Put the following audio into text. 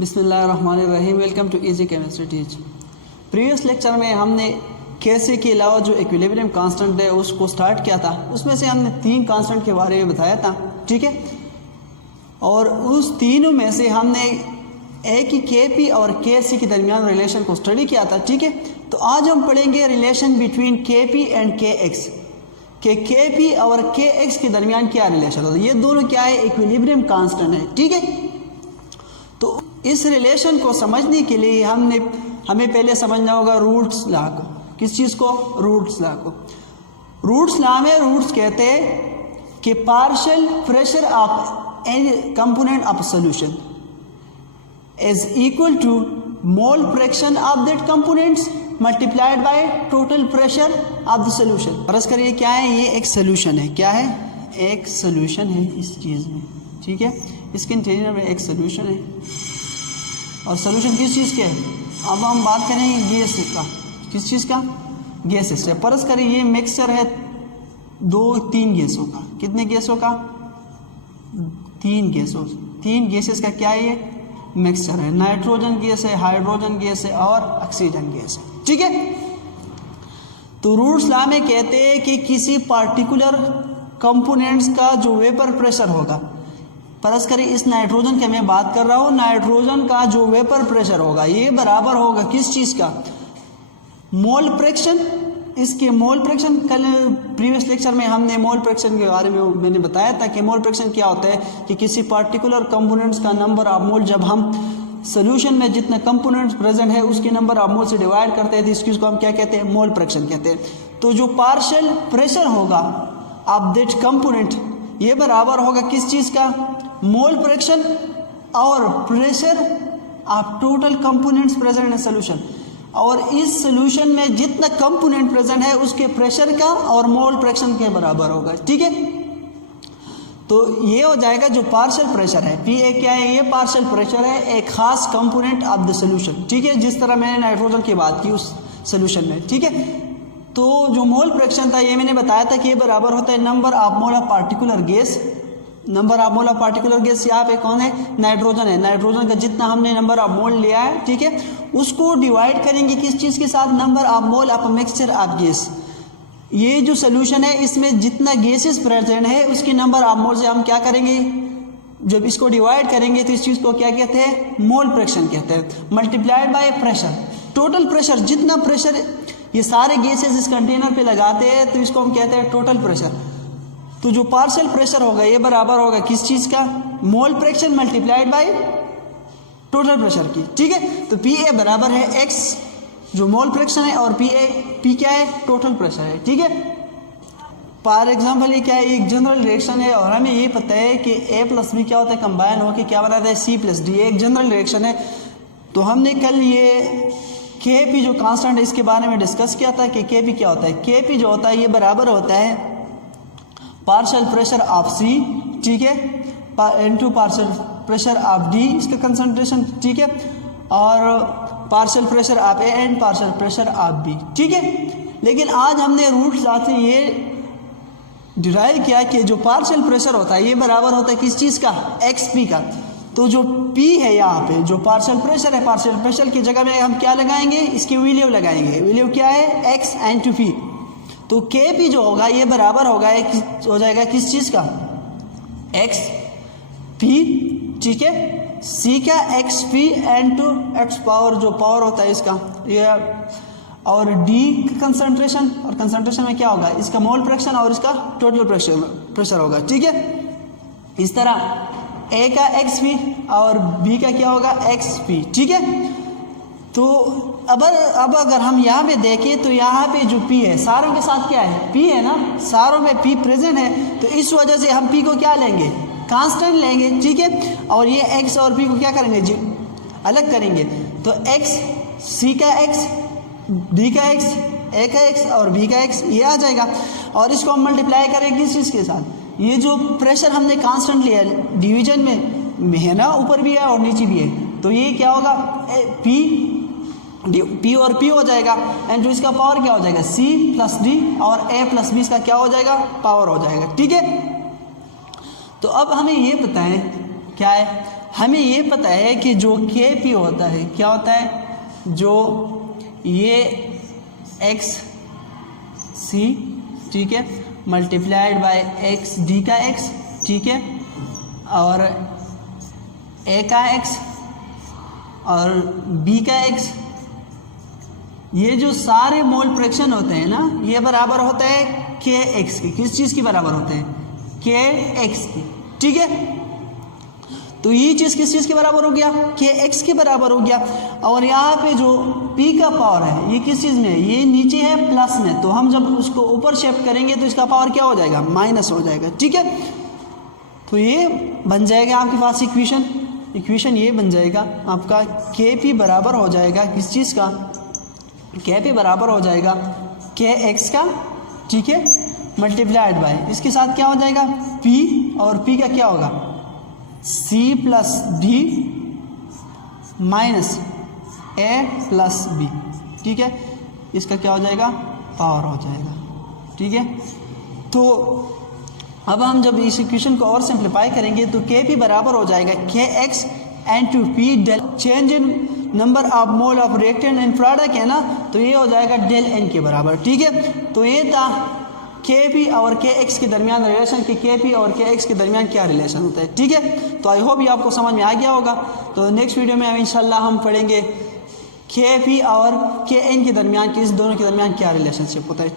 बिस्मिल्लाहिर्रहमानिर्रहीम। Welcome to easy chemistry teach. Previous lecture में हमने कैसे के अलावा जो इक्विलिब्रियम कांस्टेंट है उसको स्टार्ट किया था। उसमें से हमने 3 कांस्टेंट के बारे में बताया था, ठीक है। और उस तीनों में से हमने एक ही के पी और के सी के दरमियान रिलेशन को स्टडी किया था, ठीक है। तो आज हम पढ़ेंगे रिलेशन बिटवीन के पी एंड के एक्स, के पी और के एक्स के दरमियान क्या रिलेशन होता है। ये दोनों क्या है, इक्विलिब्रियम कांस्टेंट है, ठीक है। तो इस रिलेशन को समझने के लिए हमें पहले समझना होगा रूट्स लॉ को। किस चीज़ को? रूट्स लॉ को। रूट्स लॉ में रूट्स कहते हैं कि partial pressure of any component of solution is equal to mole fraction of that components multiplied by total pressure of the solution. फर्ज करिए क्या है, ये एक सॉल्यूशन है। क्या है? एक सॉल्यूशन है इस चीज़ में, ठीक है। इस कंटेनर में एक सॉल्यूशन है और सॉल्यूशन किस चीज़ के है? अब हम बात करेंगे गैस का। किस चीज़ का? गैसेस से। फर्ज करिए ये मिक्सचर है 2-3 गैसों का। कितने गैसों का? 3 गैसों। 3 गैसेस का क्या है? ये मिक्सचर है। नाइट्रोजन गैस है, हाइड्रोजन गैस है और ऑक्सीजन गैस है, ठीक है। तो रूट्स लॉ में कहते हैं कि किसी पार्टिकुलर कंपोनेंट्स का जो वेपर प्रेशर होगा, फर्ज करें इस नाइट्रोजन की मैं बात कर रहा हूँ, नाइट्रोजन का जो वेपर प्रेशर होगा ये बराबर होगा किस चीज़ का? Mole fraction. इसके मोल फ्रैक्शन कल प्रीवियस लेक्चर में हमने मोल फ्रैक्शन के बारे में मैंने बताया था कि मोल फ्रैक्शन क्या होता है कि किसी पार्टिकुलर कंपोनेंट्स का नंबर ऑफ मोल जब हम सोल्यूशन में जितने कंपोनेंट्स प्रेजेंट है उसके नंबर ऑफ मोल से डिवाइड करते हैं तो इस चीज़ को हम क्या कहते हैं? मोल फ्रैक्शन कहते हैं। तो जो पार्शियल प्रेशर होगा ऑफ दैट कंपोनेंट ये बराबर होगा किस चीज़ का? मोल फ्रैक्शन और pressure of total components present in solution. और इस सॉल्यूशन में जितना कंपोनेंट प्रेजेंट है उसके प्रेशर का और मोल फ्रैक्शन के बराबर होगा, ठीक है। तो ये हो जाएगा जो पार्शियल प्रेशर है। पी ए क्या है? ये पार्शियल प्रेशर है एक खास कंपोनेंट ऑफ द सॉल्यूशन, ठीक है। जिस तरह मैंने नाइट्रोजन की बात की उस सॉल्यूशन में, ठीक है। तो जो मोल फ्रैक्शन था ये मैंने बताया था कि ये बराबर होता है number of mole of particular gas. Number of mole of particular gas यहाँ पे कौन है? नाइट्रोजन है। नाइट्रोजन का जितना हमने नंबर ऑफ मोल लिया है, ठीक है, उसको डिवाइड करेंगे किस चीज़ के साथ? Number of mole of mixture of gas. ये जो सोल्यूशन है इसमें जितना गैसेस प्रेजेंट है उसके नंबर ऑफ मोल से हम क्या करेंगे? जब इसको डिवाइड करेंगे तो इस चीज़ को क्या कहते हैं? मोल फ्रैक्शन कहते हैं। Multiplied by pressure, total pressure. जितना प्रेशर ये सारे गैसेस इस कंटेनर पे लगाते हैं तो इसको हम कहते हैं टोटल प्रेशर। तो जो पार्शियल प्रेशर होगा ये बराबर होगा किस चीज़ का? Mole fraction multiplied by total pressure की, ठीक है। तो पी ए बराबर है एक्स जो मोल फ्रैक्शन है और पी क्या है? टोटल प्रेशर है, ठीक है। फॉर एग्जांपल ये क्या है? एक जनरल रिएक्शन है और हमें ये पता है कि ए प्लस बी क्या होता है? कंबाइन होकर क्या बनाता है? C plus D. एक जनरल रिएक्शन है। तो हमने कल ये के पी जो कांस्टेंट है इसके बारे में डिस्कस किया था कि के पी क्या होता है। के पी जो होता है ये बराबर होता है पार्शियल प्रेशर ऑफ सी, ठीक है, into partial pressure of D इसका कंसंट्रेशन, ठीक है, और partial pressure of A and partial pressure of B, ठीक है। लेकिन आज हमने रूट्स से ये डिराइव किया कि जो पार्शियल प्रेशर होता है ये बराबर होता है किस चीज़ का? एक्स पी का। तो जो पी है यहाँ पे जो पार्शियल प्रेशर है, पार्शियल प्रेशर की जगह में हम क्या लगाएंगे? इसकी वैल्यू लगाएंगे। वैल्यू क्या है? X into P. तो के पी जो होगा ये बराबर होगा हो जाएगा किस चीज़ का? एक्स पी, ठीक है, सी का X P into X power जो पावर होता है इसका ये, और डी कंसंट्रेशन। और कंसंट्रेशन में क्या होगा? इसका मोल फ्रैक्शन और इसका टोटल प्रेशर होगा, ठीक है। इस तरह ए का एक्स पी और बी का क्या होगा? एक्स पी, ठीक है। तो अब अगर हम यहाँ पे देखें तो यहाँ पे जो P है सारों के साथ क्या है? P है ना, सारों में P प्रेजेंट है। तो इस वजह से हम P को क्या लेंगे? कांस्टेंट लेंगे, ठीक है। और ये X और P को क्या करेंगे? जी अलग करेंगे। तो X, C का X, D का X, A का X और B का X ये आ जाएगा। और इसको हम मल्टीप्लाई करेंगे किस चीज़ के साथ? ये जो प्रेशर हमने कांस्टेंट लिया डिवीजन में है ना, ऊपर भी है और नीचे भी है। तो ये क्या होगा? P और P हो जाएगा एंड जो इसका पावर क्या हो जाएगा? C प्लस D और A प्लस B इसका क्या हो जाएगा? पावर हो जाएगा, ठीक है। तो अब हमें ये पता है क्या है? हमें ये पता है कि जो के पी होता है क्या होता है, जो ये एक्स सी, ठीक है, मल्टीप्लाइड बाय एक्स डी का एक्स, ठीक है, और ए का एक्स और बी का एक्स, ये जो सारे मोल फ्रैक्शन होते हैं ना, ये बराबर होता है के एक्स की। किस चीज़ की बराबर होते हैं? के एक्स की, ठीक है। तो ये चीज़ किस चीज़ के बराबर हो गया? के एक्स के बराबर हो गया। और यहाँ पे जो पी का पावर है ये किस चीज़ में है? ये नीचे है प्लस में, तो हम जब उसको ऊपर शिफ्ट करेंगे तो इसका पावर क्या हो जाएगा? माइनस हो जाएगा, ठीक है। तो ये बन जाएगा आपके पास इक्वेशन ये बन जाएगा आपका के पी बराबर हो जाएगा किस चीज़ का? के पी बराबर हो जाएगा के एक्स का, ठीक है, मल्टीप्लाइड बाय इसके साथ क्या हो जाएगा? पी, और पी का क्या होगा? सी प्लस डी माइनस ए प्लस बी, ठीक है, इसका क्या हो जाएगा? पावर हो जाएगा, ठीक है। तो अब हम जब इस इक्वेशन को और सिंप्लीफाई करेंगे तो के पी बराबर हो जाएगा K X into P del change in number of mole of reactant and product है ना, तो ये हो जाएगा डेल एन के बराबर, ठीक है। तो ये था के पी और के एक्स के दरमियान रिलेशन कि के पी और के एक्स के दरमियान क्या रिलेशन होता है, ठीक है। तो आई होप ये आपको समझ में आ गया होगा। तो नेक्स्ट वीडियो में इंशाल्लाह हम पढ़ेंगे के पी और के एन के दरमियान कि इस दोनों के दरमियान क्या रिलेशनशिप होता है।